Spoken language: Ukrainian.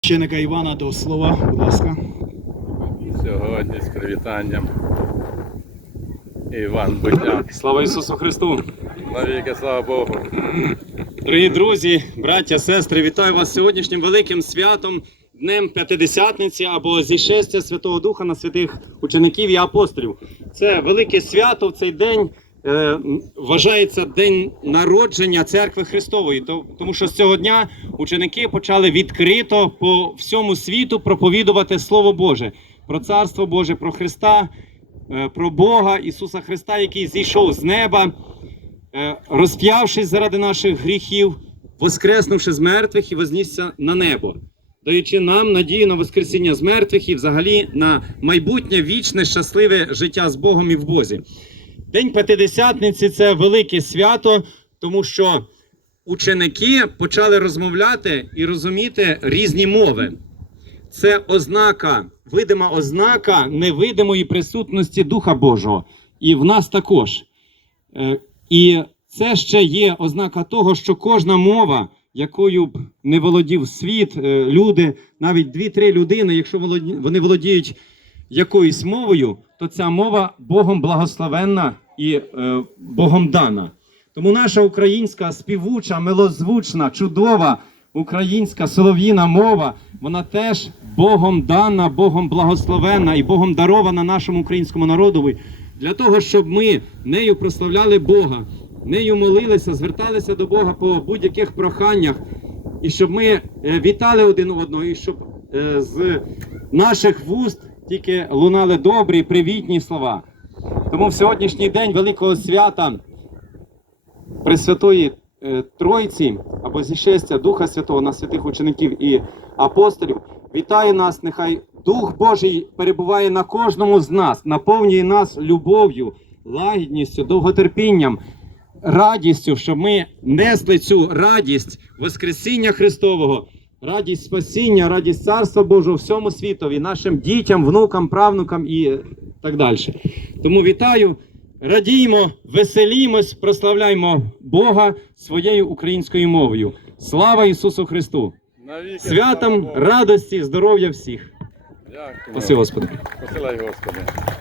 Священика Івана до слова, будь ласка. Сьогодні з привітанням. Іван Будяк. Слава Ісусу Христу! Навіки слава Богу. Дорогі друзі, браття, сестри, вітаю вас сьогоднішнім великим святом, Днем П'ятидесятниці або зішестя Святого Духа на святих учеників і апостолів. Це велике свято в цей день. Е, Вважається день народження церкви Христової, тому що з цього дня ученики почали відкрито по всьому світу проповідувати Слово Боже про Царство Боже, про Христа, е, про Бога Ісуса Христа, який зійшов з неба, е, розп'явшись заради наших гріхів, воскреснувши з мертвих і вознісся на небо, даючи нам надію на воскресіння з мертвих і взагалі на майбутнє вічне щасливе життя з Богом і в Бозі. День П'ятидесятниці це велике свято, тому що ученики почали розмовляти і розуміти різні мови. Це ознака, видима ознака невидимої присутності Духа Божого. І в нас також. Е, І це ще є ознака того, що кожна мова, якою б не володів світ, е, люди, навіть дві-три людини, якщо вони володіють якоюсь мовою, то ця мова Богом благословенна і е, Богом дана. Тому наша українська співуча, милозвучна, чудова українська солов'їна мова, вона теж Богом дана, Богом благословенна і Богом дарована нашому українському народові для того, щоб ми нею прославляли Бога, нею молилися, зверталися до Бога по будь-яких проханнях, і щоб ми е, вітали один одного, і щоб е, з наших вуст тільки лунали добрі, привітні слова. Тому в сьогоднішній день великого свята Пресвятої е, Тройці або зішестя Духа Святого на святих учеників і апостолів вітає нас. Нехай Дух Божий перебуває на кожному з нас, наповнює нас любов'ю, лагідністю, довготерпінням, радістю, щоб ми несли цю радість Воскресіння Христового, радість спасіння, радість Царства Божого всьому світові, нашим дітям, внукам, правнукам і так далі. Тому вітаю. Радіймо, веселімось, прославляймо Бога своєю українською мовою. Слава Ісусу Христу! Навіки Святом радості, здоров'я всіх! Дякую. Спаси Господи! Посилай, Господи.